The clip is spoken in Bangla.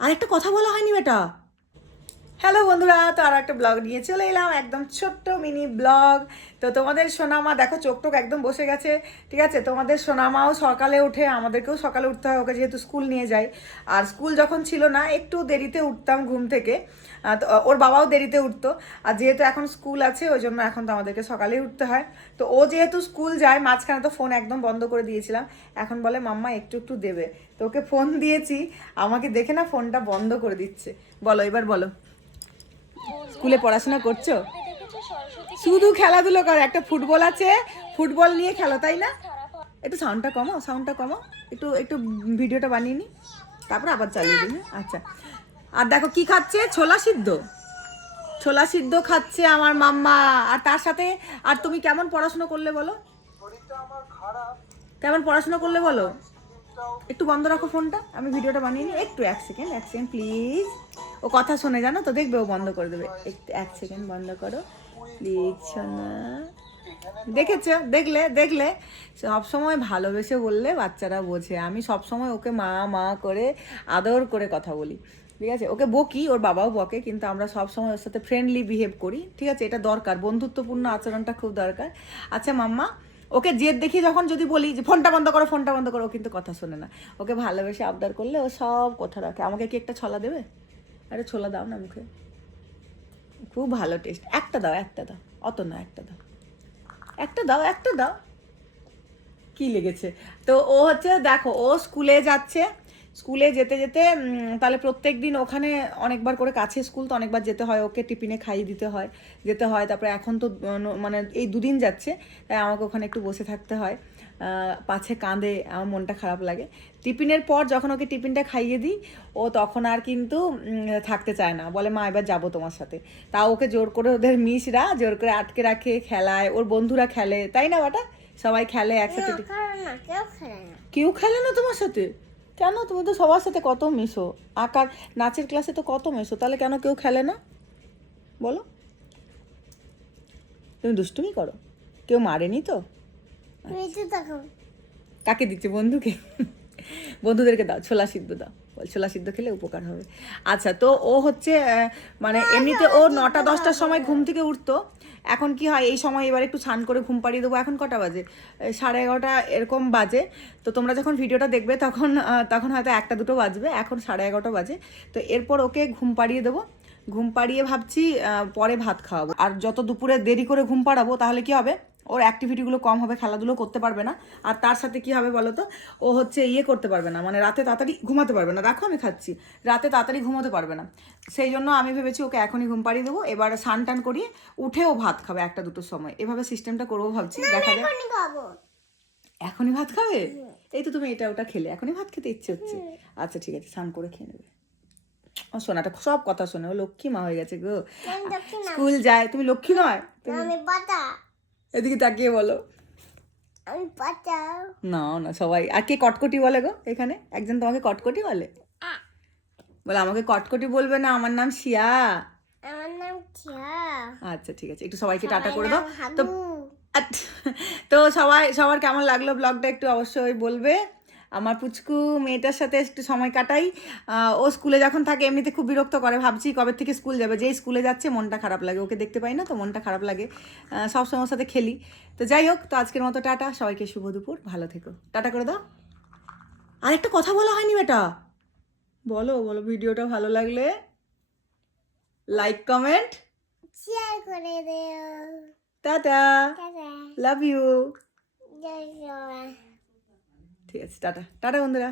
আর একটা কথা বলা হয়নি বেটা। হ্যালো বন্ধুরা, তো আর একটা ব্লগ নিয়ে চলে এলাম, একদম ছোট্ট মিনি ব্লগ। তো তোমাদের সোনামা দেখো চোখ টোক একদম বসে গেছে, ঠিক আছে। তোমাদের সোনামাও সকালে উঠে, আমাদেরকেও সকালে উঠতে হয়, ওকে যেহেতু স্কুল নিয়ে যাই। আর স্কুল যখন ছিল না একটু দেরিতে উঠতাম ঘুম থেকে, তো ওর বাবাও দেরিতে উঠতো। আর যেহেতু এখন স্কুল আছে ওই জন্য এখন তো আমাদেরকে সকালেই উঠতে হয়। তো ও যেহেতু স্কুল যায়, মাঝখানে তো ফোন একদম বন্ধ করে দিয়েছিলাম, এখন বলে মাম্মা একটু একটু দেবে। তো ওকে ফোন দিয়েছি, আমাকে দেখে না ফোনটা বন্ধ করে দিচ্ছে। বলো এবার বলো, স্কুলে পড়াশোনা করছো? শুধু খেলাধুলো করে, একটা ফুটবল আছে, ফুটবল নিয়ে খেলো তাই না? একটু সাউন্ডটা কমাও, সাউন্ডটা কমাও, একটু একটু ভিডিওটা বানিয়ে নি, তারপর আবার চালিয়ে দিন। আচ্ছা, আর দেখো কি খাচ্ছে, ছোলা সিদ্ধ। ছোলা সিদ্ধ খাচ্ছে আমার মাম্মা। আর তার সাথে, আর তুমি কেমন পড়াশোনা করলে বলো, কেমন পড়াশোনা করলে বলো। একটু বন্ধ রাখো ফোনটা, আমি ভিডিওটা বানিয়ে নিই, একটু এক সেকেন্ড প্লিজ। ও কথা শোনে জানো তো, দেখবে ও বন্ধ করে দেবে, একটু এক সেকেন্ড বন্ধ করো প্লিজ শোনা। দেখেছো, দেখলে দেখলে, সব সময় ভালোবেসে বললে বাচ্চারা বোঝে। আমি সব সময় ওকে মা মা করে আদর করে কথা বলি, ঠিক আছে। ওকে বকি, ওর বাবাও বকে, কিন্তু আমরা সব সময় ওর সাথে ফ্রেন্ডলি বিহেভ করি, ঠিক আছে। এটা দরকার, বন্ধুত্বপূর্ণ আচরণটা খুব দরকার। আচ্ছা মাম্মা, ওকে জেদ দেখি যখন যদি বলি যে ফোনটা বন্ধ করো, ফোনটা বন্ধ করো, ও কিন্তু কথা শোনে না। ওকে ভালোবেসে আবদার করলে ও সব কথা রাখে। আমাকে কি একটা ছলা দেবে? আরে ছোলা দাও না মুখে, খুব ভালো টেস্ট। একটা দাও, একটা দাও, অত না, একটা দাও, একটা দাও, একটা দাও। কি লেগেছে? তো ও হচ্ছে দেখো, ও স্কুলে যাচ্ছে, স্কুলে যেতে যেতে তাহলে প্রত্যেক দিন ওখানে অনেকবার করে, কাছে স্কুল তো অনেকবার যেতে হয়, ওকে টিফিনে খাইয়ে দিতে হয়, যেতে হয়। তারপরে এখন তো মানে এই দুদিন যাচ্ছে, তাই আমাকে ওখানে একটু বসে থাকতে হয়। পাছে কাঁদে, আমার মনটা খারাপ লাগে। টিফিনের পর যখন ওকে টিফিনটা খাইয়ে দিই, ও তখন আর কিন্তু থাকতে চায় না, বলে মা এবার যাবো তোমার সাথে। তাও ওকে জোর করে ওদের মিসরা জোর করে আটকে রাখে, খেলায়, ওর বন্ধুরা খেলে, তাই না বাটা? সবাই খেলে একসাথে। কেউ খেলে না তোমার সাথে? কেন, তুমি তো সবার সাথে কত মেশো, আঁকার নাচের ক্লাসে তো কত মেশো, তাহলে কেন কেউ খেলে না বলো? তুমি দুষ্টুমি করো, কেউ মারেনি তো? কাকে দিচ্ছে, বন্ধুকে? বন্ধুদেরকে দাও, ছোলা সিদ্ধ দাও, বল ছোলা সিদ্ধ খেলে উপকার হবে। আচ্ছা, তো ও হচ্ছে মানে এমনিতে ও 9টা 10টার সময় ঘুম থেকে উঠতো। এখন কি হয়, এই সময় এবার একটু স্নান করে ঘুম পাড়িয়ে দেবো। এখন কটা বাজে? 11:30 এরকম বাজে। তো তোমরা যখন ভিডিওটা দেখবে তখন তখন হয়তো 1টা 2টো বাজবে, এখন 11:30 বাজে। তো এরপর ওকে ঘুম পাড়িয়ে দেবো। ঘুম পাড়িয়ে ভাবছি পরে ভাত খাওয়াবো। আর যত দুপুরে দেরি করে ঘুম পাড়াবো তাহলে কি হবে, ওর অ্যাক্টিভিটিগুলো কম হবে, খেলাধুলো করতে পারবে না। আর তার সাথে কি হবে বলো তো, ও হচ্ছে ইয়ে করতে পারবে না, মানে রাতে তাড়াতাড়ি ঘুমাতে পারবে না। রাখো আমি খাচ্ছি, রাতে তাড়াতাড়ি ঘুমোতে পারবে না। সেই জন্য আমি ভেবেছি ওকে এখনই ঘুম পাড়িয়ে দেবো, এবার স্নান টান করিয়ে উঠে ও ভাত খাবে 1টা 2টোর সময়, এভাবে সিস্টেমটা করবো ভাবছি, দেখা যায়। এখনই ভাত খাবে? এই তো তুমি এটা ওটা খেলে এখনই ভাত খেতে ইচ্ছে হচ্ছে। আচ্ছা ঠিক আছে, স্নান করে খেয়ে নেবে। ও সোনাটা সব কথা শোনে, ও লক্ষ্মী মা হয়ে গেছে গো, স্কুল যায়। তুমি লক্ষ্মী নয়, তুমি এদিকে তাকিয়ে বলো। না না, সবাই। আর কে কটকটি বলে গো এখানে? একজন তোমাকে কটকটি বলে? বলে আমাকে কটকটি বলবে না, আমার নাম শিয়া। আচ্ছা ঠিক আছে, একটু সবাইকে টাটা করে দাও তো। তো সবাই, সবার কেমন লাগলো ব্লগটা একটু অবশ্যই বলবে। আমার পুচকু মেয়েটার সাথে একটু সময় কাটাই। ও স্কুলে যখন থাকে এমনিতে খুব বিরক্ত করে, ভাবছি কবে থেকে স্কুল যাবে। যেই স্কুলে যাচ্ছে মনটা খারাপ লাগে, ওকে দেখতে পাই না তো মনটা খারাপ লাগে। সবসময় ওর সাথে খেলি। তো যাই হোক, তো আজকের মতো টাটা, সবাইকে শুভ দুপুর, ভালো থেকো, টাটা করে দাও। আর একটা কথা বলা হয়নি বেটা, বলো বলো, ভিডিওটা ভালো লাগলে লাইক কমেন্ট শেয়ার করে দিও। Tata, love you. টাটা। ঠিক আছে, টাটা টাটা বন্ধুরা।